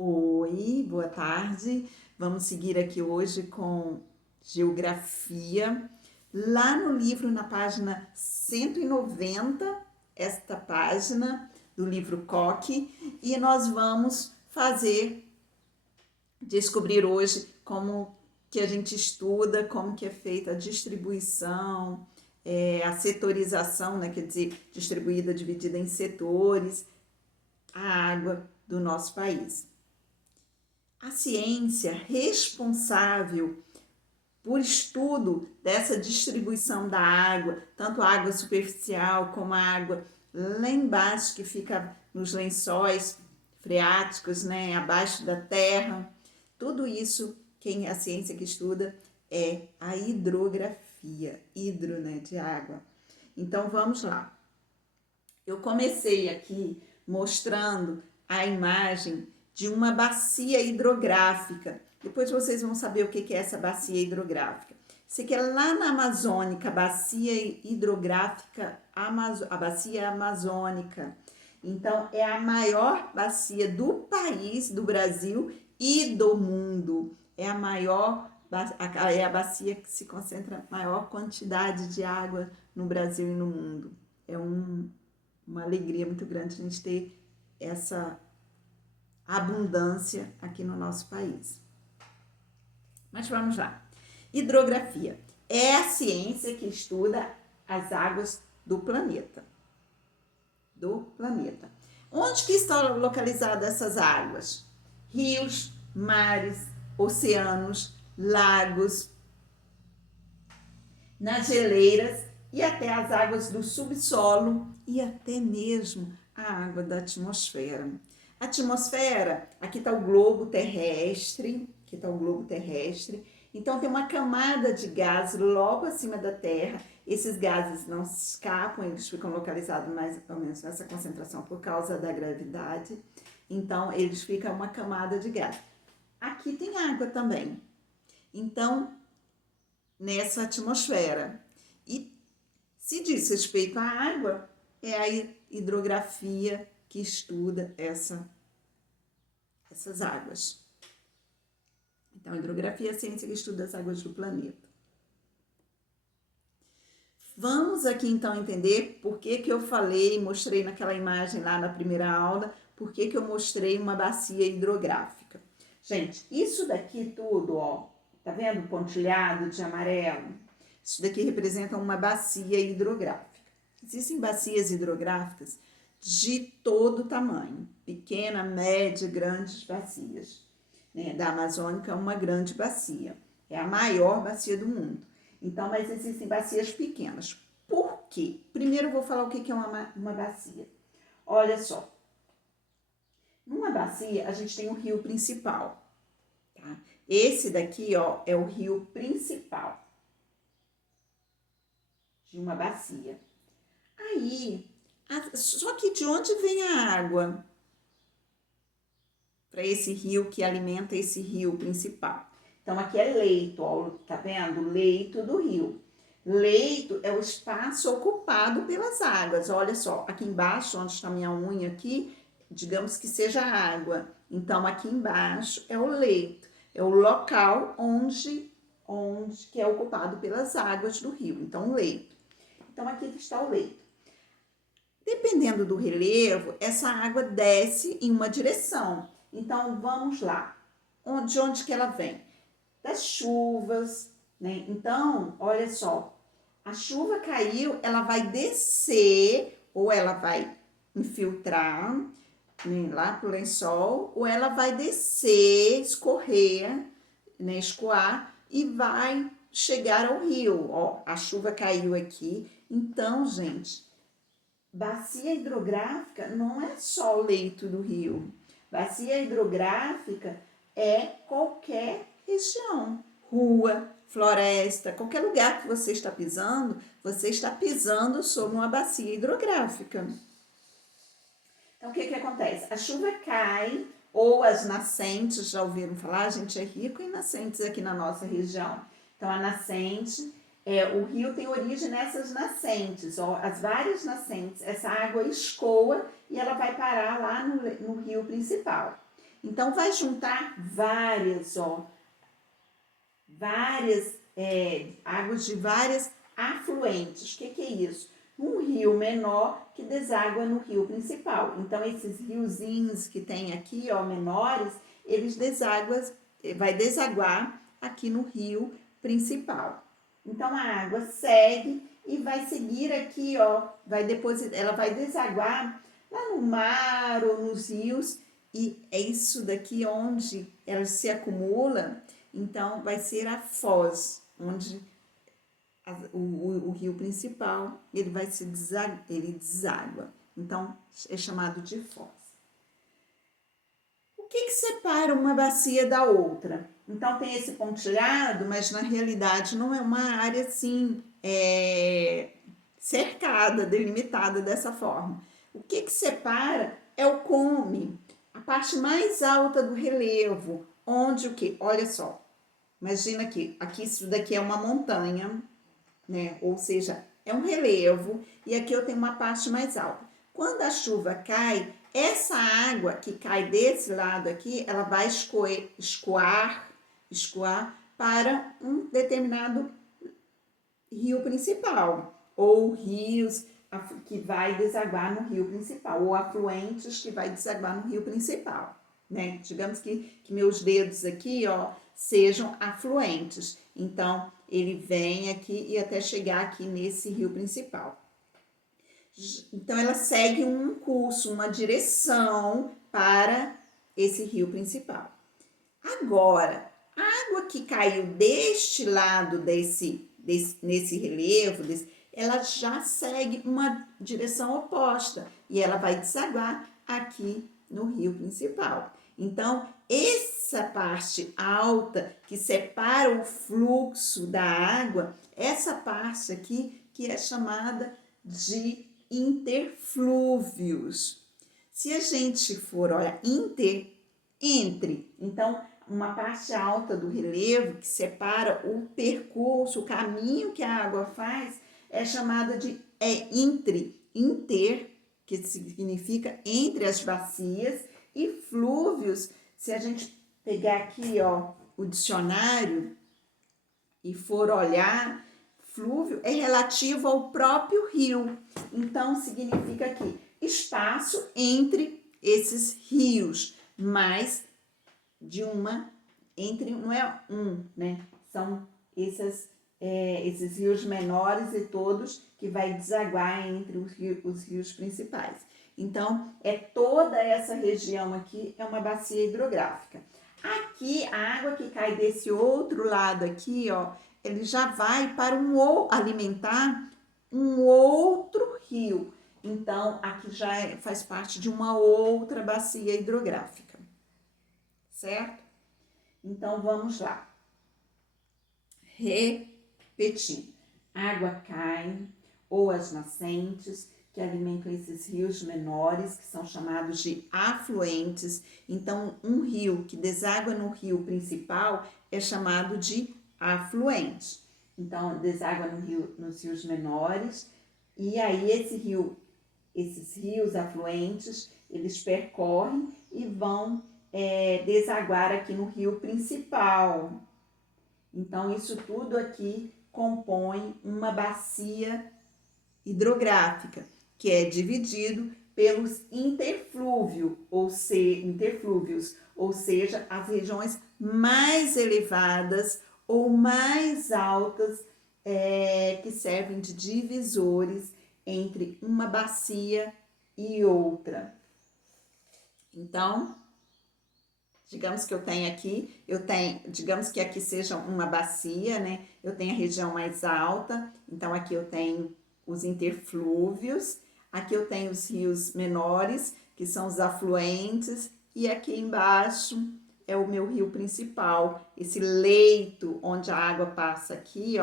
Oi, boa tarde. Vamos seguir aqui hoje com geografia. Lá no livro, na página 190, esta página do livro Koch, e nós vamos descobrir hoje como que a gente estuda, como que é feita a distribuição, a setorização, né, quer dizer, distribuída, dividida em setores, a água do nosso país. A ciência responsável por estudo dessa distribuição da água, tanto a água superficial como a água lá embaixo, que fica nos lençóis freáticos, né, abaixo da terra, tudo isso, quem é a ciência que estuda é a hidrografia, né, de água. Então vamos lá. Eu comecei aqui mostrando a imagem de uma bacia hidrográfica. Depois vocês vão saber o que é essa bacia hidrográfica. Isso aqui é lá na Amazônica, bacia hidrográfica, a bacia amazônica. Então, é a maior bacia do país, do Brasil e do mundo. É a bacia que se concentra a maior quantidade de água no Brasil e no mundo. É uma alegria muito grande a gente ter essa abundância aqui no nosso país. Mas vamos lá. Hidrografia é a ciência que estuda as águas do planeta. Onde que estão localizadas essas águas? Rios, mares, oceanos, lagos, nas geleiras e até as águas do subsolo e até mesmo a água da atmosfera. A atmosfera, aqui está o globo terrestre, então tem uma camada de gás logo acima da Terra. Esses gases não escapam, eles ficam localizados mais ou menos nessa concentração por causa da gravidade. Então eles ficam uma camada de gás. Aqui tem água também. Então, nessa atmosfera. E se diz respeito à água, é a hidrografia que estuda essas águas. Então, a hidrografia é a ciência que estuda as águas do planeta. Vamos aqui, então, entender por que eu falei, mostrei naquela imagem lá na primeira aula, por que eu mostrei uma bacia hidrográfica. Gente, isso daqui tudo, ó, tá vendo pontilhado de amarelo? Isso daqui representa uma bacia hidrográfica. Existem bacias hidrográficas de todo tamanho, pequena, média, grandes bacias. Da Amazônica, uma grande bacia. É a maior bacia do mundo. Então, mas existem bacias pequenas. Por quê? Primeiro eu vou falar o que é uma bacia. Olha só. Numa bacia, a gente tem um rio principal. Tá? Esse daqui, ó, é o rio principal de uma bacia. Aí, só que de onde vem a água para esse rio que alimenta esse rio principal? Então, aqui é leito, ó, tá vendo? Leito do rio. Leito é o espaço ocupado pelas águas. Olha só, aqui embaixo, onde está minha unha aqui, digamos que seja água. Então, aqui embaixo é o leito. É o local onde que é ocupado pelas águas do rio. Então, leito. Então, aqui está o leito. Dependendo do relevo, essa água desce em uma direção. Então, vamos lá. De onde que ela vem? Das chuvas, né? Então, olha só. A chuva caiu, ela vai descer, ou ela vai infiltrar, né, lá pro lençol, ou ela vai descer, escorrer, né, escoar, e vai chegar ao rio. Ó, a chuva caiu aqui. Então, gente, bacia hidrográfica não é só o leito do rio. Bacia hidrográfica é qualquer região, rua, floresta, qualquer lugar que você está pisando sobre uma bacia hidrográfica. Então, o que acontece? A chuva cai, ou as nascentes, já ouviram falar? A gente é rico em nascentes aqui na nossa região. Então, a nascente, o rio tem origem nessas nascentes, ó, as várias nascentes. Essa água escoa e ela vai parar lá no rio principal. Então, vai juntar várias águas de várias afluentes. O que é isso? Um rio menor que deságua no rio principal. Então, esses riozinhos que tem aqui, menores, eles vai desaguar aqui no rio principal. Então, a água segue e vai seguir aqui, ela vai desaguar lá no mar ou nos rios, e é isso daqui onde ela se acumula. Então, vai ser a foz, onde o rio principal, ele deságua. Então, é chamado de foz. O que separa uma bacia da outra? Então, tem esse pontilhado, mas na realidade não é uma área assim, cercada, delimitada dessa forma. O que separa é o cume, a parte mais alta do relevo, onde o quê? Olha só, imagina aqui isso daqui é uma montanha, né? Ou seja, é um relevo, e aqui eu tenho uma parte mais alta. Quando a chuva cai, essa água que cai desse lado aqui, ela vai escoar para um determinado rio principal, ou rios que vai desaguar no rio principal, ou afluentes que vai desaguar no rio principal, né? Digamos que meus dedos aqui, sejam afluentes. Então, ele vem aqui e até chegar aqui nesse rio principal. Então, ela segue um curso, uma direção para esse rio principal. Agora, a água que caiu deste lado nesse relevo, ela já segue uma direção oposta e ela vai desaguar aqui no rio principal. Então, essa parte alta que separa o fluxo da água, essa parte aqui que é chamada de interflúvios. Se a gente for, olha, entre, então, uma parte alta do relevo que separa o percurso, o caminho que a água faz, é chamada de inter, que significa entre as bacias, e flúvios. Se a gente pegar aqui, o dicionário e for olhar, flúvio é relativo ao próprio rio. Então, significa aqui espaço entre esses rios, mas não é né? São esses rios menores e todos que vai desaguar entre os rios principais. Então, toda essa região aqui é uma bacia hidrográfica. Aqui, a água que cai desse outro lado aqui, ele já vai para alimentar um outro rio. Então, aqui já faz parte de uma outra bacia hidrográfica, certo? Então, vamos lá. Repetindo. Água cai, ou as nascentes, que alimentam esses rios menores, que são chamados de afluentes. Então, um rio que deságua no rio principal é chamado de afluente. Então, deságua nos rios menores, e aí esses rios afluentes, eles percorrem e vão desaguar aqui no rio principal. Então, isso tudo aqui compõe uma bacia hidrográfica, que é dividido pelos interflúvios, ou seja, as regiões mais elevadas ou mais altas que servem de divisores entre uma bacia e outra. Então, digamos que digamos que aqui seja uma bacia, né? Eu tenho a região mais alta, então aqui eu tenho os interflúvios, aqui eu tenho os rios menores, que são os afluentes, e aqui embaixo é o meu rio principal, esse leito onde a água passa aqui,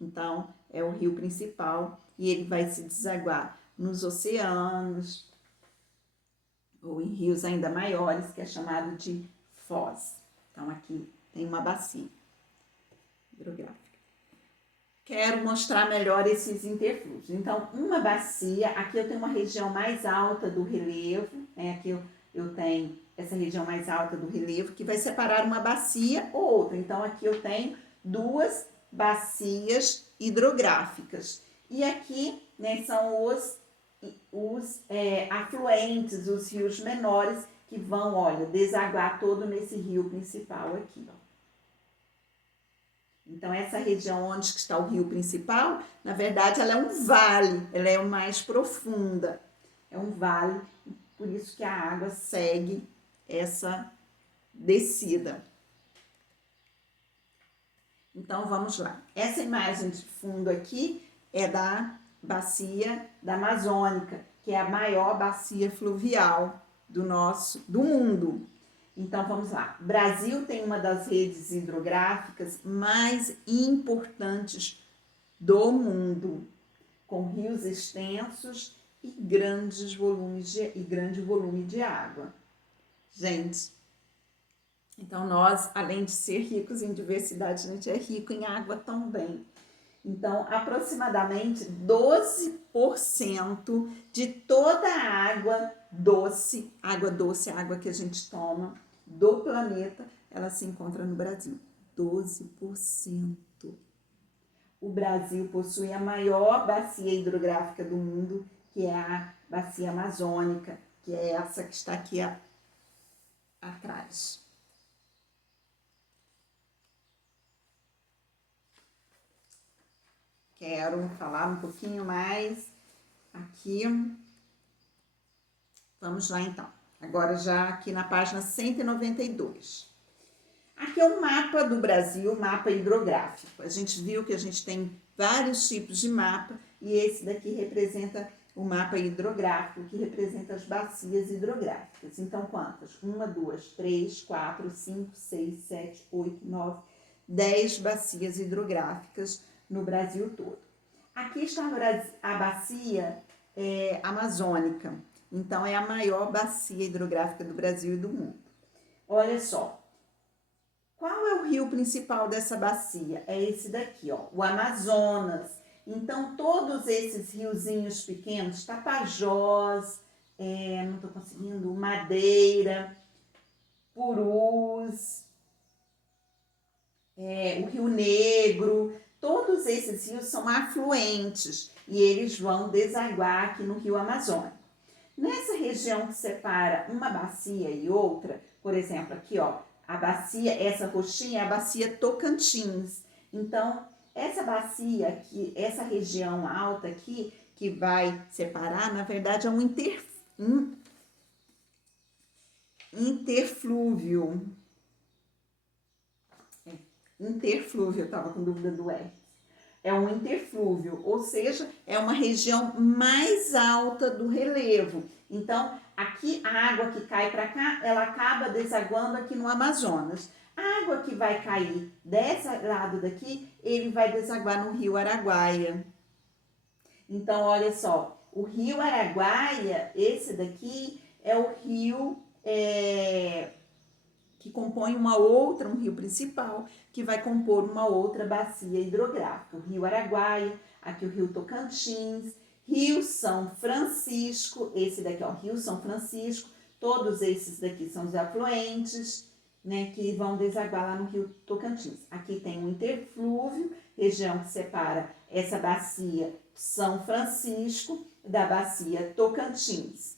então é o rio principal, e ele vai se desaguar nos oceanos, ou em rios ainda maiores, que é chamado de foz. Então, aqui tem uma bacia hidrográfica. Quero mostrar melhor esses interflúvios. Então, uma bacia, aqui eu tenho uma região mais alta do relevo, né? Aqui eu tenho essa região mais alta do relevo, que vai separar uma bacia ou outra. Então, aqui eu tenho duas bacias hidrográficas. E aqui, né, são os afluentes, os rios menores, que vão, olha, desaguar todo nesse rio principal aqui, ó. Então, essa região onde está o rio principal, na verdade, ela é um vale, ela é mais profunda. É um vale, por isso que a água segue essa descida. Então, vamos lá. Essa imagem de fundo aqui é da bacia da Amazônica, que é a maior bacia fluvial do mundo. Então, vamos lá. O Brasil tem uma das redes hidrográficas mais importantes do mundo, com rios extensos e grande volume de água. Gente, então nós, além de ser ricos em diversidade, a gente é rico em água também. Então, aproximadamente 12% de toda a água doce, a água que a gente toma do planeta, ela se encontra no Brasil. 12%. O Brasil possui a maior bacia hidrográfica do mundo, que é a bacia amazônica, que é essa que está aqui atrás. Quero falar um pouquinho mais aqui. Vamos lá, então. Agora já aqui na página 192. Aqui é o mapa do Brasil, mapa hidrográfico. A gente viu que a gente tem vários tipos de mapa e esse daqui representa o mapa hidrográfico, que representa as bacias hidrográficas. Então, quantas? 1, 2, 3, 4, 5, 6, 7, 8, 9, 10 bacias hidrográficas no Brasil todo. Aqui está a bacia amazônica. Então, é a maior bacia hidrográfica do Brasil e do mundo. Olha só. Qual é o rio principal dessa bacia? É esse daqui, ó, o Amazonas. Então, todos esses riozinhos pequenos, Tapajós, não estou conseguindo, Madeira, Purus, o Rio Negro, todos esses rios são afluentes e eles vão desaguar aqui no Rio Amazônico. Nessa região que separa uma bacia e outra, por exemplo, aqui, ó, a bacia, essa roxinha é a bacia Tocantins. Então, essa bacia aqui, essa região alta aqui, que vai separar, na verdade, é um interflúvio. Interflúvio, eu estava com dúvida do R. É um interflúvio, ou seja, é uma região mais alta do relevo. Então, aqui a água que cai para cá, ela acaba desaguando aqui no Amazonas. A água que vai cair desse lado daqui, ele vai desaguar no Rio Araguaia. Então, olha só, o Rio Araguaia, esse daqui é o rio que compõe um rio principal, que vai compor uma outra bacia hidrográfica. O Rio Araguaia, aqui o Rio Tocantins, Rio São Francisco, esse daqui, ó, Rio São Francisco, todos esses daqui são os afluentes, né, que vão desaguar lá no Rio Tocantins. Aqui tem um interflúvio, região que separa essa bacia São Francisco da bacia Tocantins.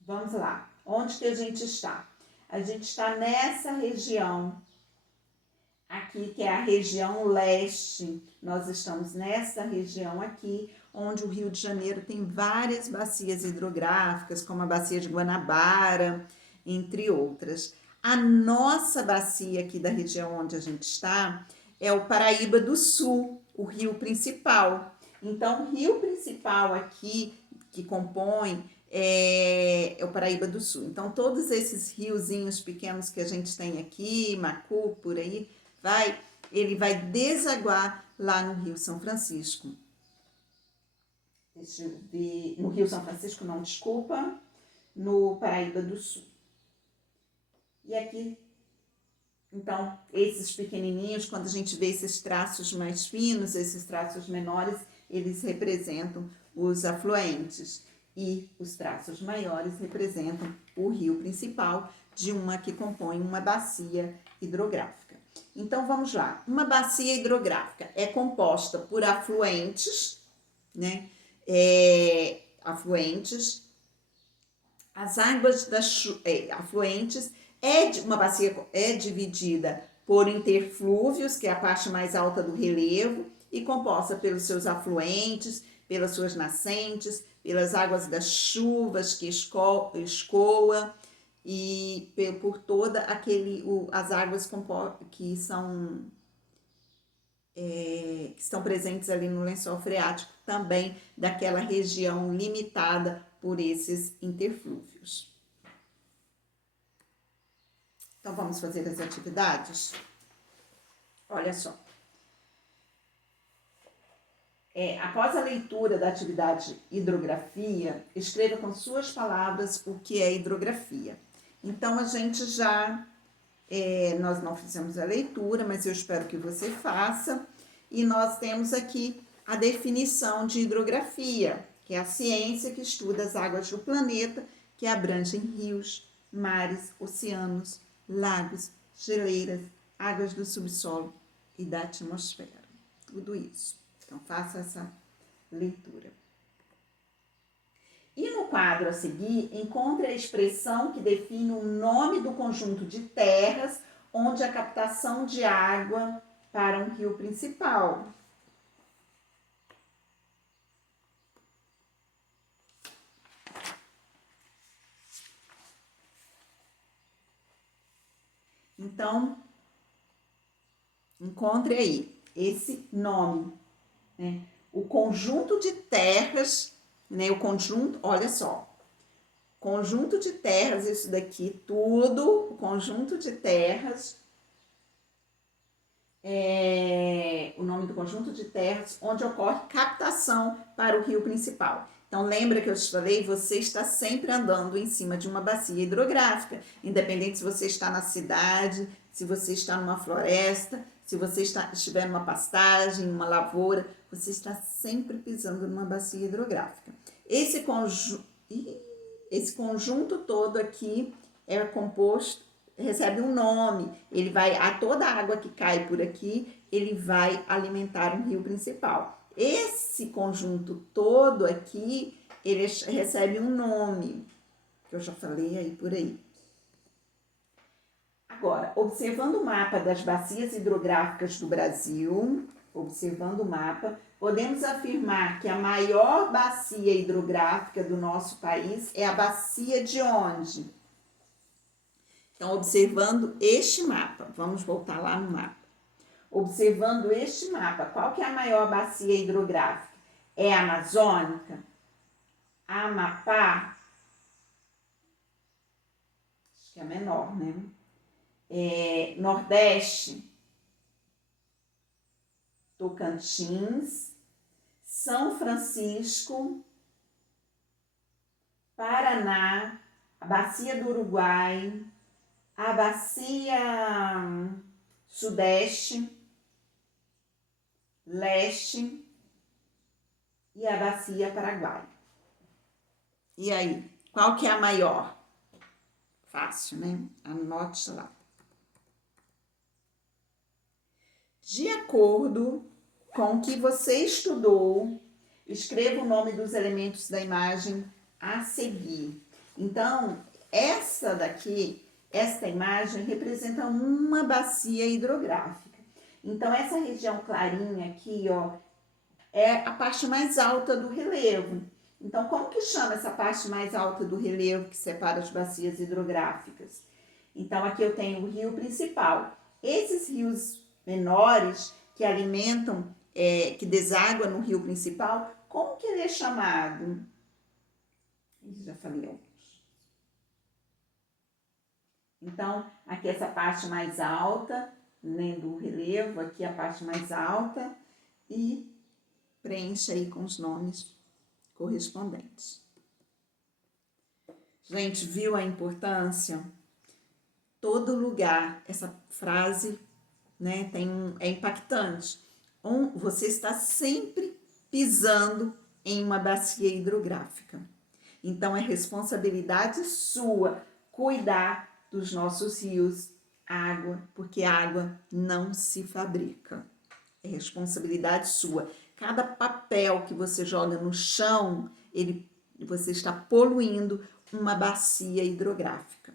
Vamos lá, onde que a gente está? A gente está nessa região aqui, que é a região leste. Nós estamos nessa região aqui, onde o Rio de Janeiro tem várias bacias hidrográficas, como a bacia de Guanabara, entre outras. A nossa bacia aqui da região onde a gente está é o Paraíba do Sul, o rio principal. Então, o rio principal aqui, que compõe é o Paraíba do Sul. Então, todos esses riozinhos pequenos que a gente tem aqui, Macu, por aí, ele vai desaguar lá no Rio São Francisco. Deixa eu ver, no Rio São Francisco, não, desculpa, no Paraíba do Sul. E aqui, então, esses pequenininhos, quando a gente vê esses traços mais finos, esses traços menores, eles representam os afluentes. E os traços maiores representam o rio principal, de uma que compõe uma bacia hidrográfica. Então, vamos lá. Uma bacia hidrográfica é composta por afluentes, né? Afluentes. As águas das afluentes, uma bacia é dividida por interflúvios, que é a parte mais alta do relevo, e composta pelos seus afluentes, pelas suas nascentes, pelas águas das chuvas que escoa e por toda as águas que estão presentes ali no lençol freático, também daquela região limitada por esses interflúvios. Então, vamos fazer as atividades? Olha só. Após a leitura da atividade hidrografia, escreva com suas palavras o que é hidrografia. Então, a gente já... nós não fizemos a leitura, mas eu espero que você faça. E nós temos aqui a definição de hidrografia, que é a ciência que estuda as águas do planeta, que abrangem rios, mares, oceanos, lagos, geleiras, águas do subsolo e da atmosfera. Tudo isso. Então, faça essa leitura. E no quadro a seguir, encontre a expressão que define o nome do conjunto de terras onde a captação de água para um rio principal. Então, encontre aí esse nome, né? O conjunto de terras, né? O conjunto, olha só, conjunto de terras, isso daqui tudo, o conjunto de terras, o nome do conjunto de terras onde ocorre captação para o rio principal. Então, lembra que eu te falei, você está sempre andando em cima de uma bacia hidrográfica, independente se você está na cidade, se você está numa floresta, se você estiver numa pastagem, numa lavoura, você está sempre pisando numa bacia hidrográfica. Esse conjunto todo aqui é composto, recebe um nome, ele vai, toda a água que cai por aqui, ele vai alimentar um rio principal. Esse conjunto todo aqui, ele recebe um nome, que eu já falei aí por aí. Agora, observando o mapa das bacias hidrográficas do Brasil, podemos afirmar que a maior bacia hidrográfica do nosso país é a bacia de onde? Então, observando este mapa, vamos voltar lá no mapa. Observando este mapa, qual que é a maior bacia hidrográfica? É a Amazônica? Amapá? Acho que é a menor, né? Nordeste? Tocantins? São Francisco? Paraná? A bacia do Uruguai? A bacia Sudeste? Leste e a bacia Paraguai. E aí, qual que é a maior? Fácil, né? Anote lá. De acordo com o que você estudou, escreva o nome dos elementos da imagem a seguir. Então, esta imagem representa uma bacia hidrográfica. Então, essa região clarinha aqui, ó, é a parte mais alta do relevo. Então, como que chama essa parte mais alta do relevo que separa as bacias hidrográficas? Então, aqui eu tenho o rio principal. Esses rios menores que alimentam, que deságua no rio principal, como que ele é chamado? Já falei alguns. Então, aqui essa parte mais alta, né, do relevo, aqui a parte mais alta, e preencha aí com os nomes correspondentes. Gente, viu a importância? Todo lugar, essa frase, né, é impactante. Você está sempre pisando em uma bacia hidrográfica. Então, é responsabilidade sua cuidar dos nossos rios água, porque água não se fabrica. É responsabilidade sua. Cada papel que você joga no chão, você está poluindo uma bacia hidrográfica.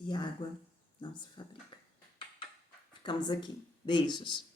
E água não se fabrica. Ficamos aqui. Beijos.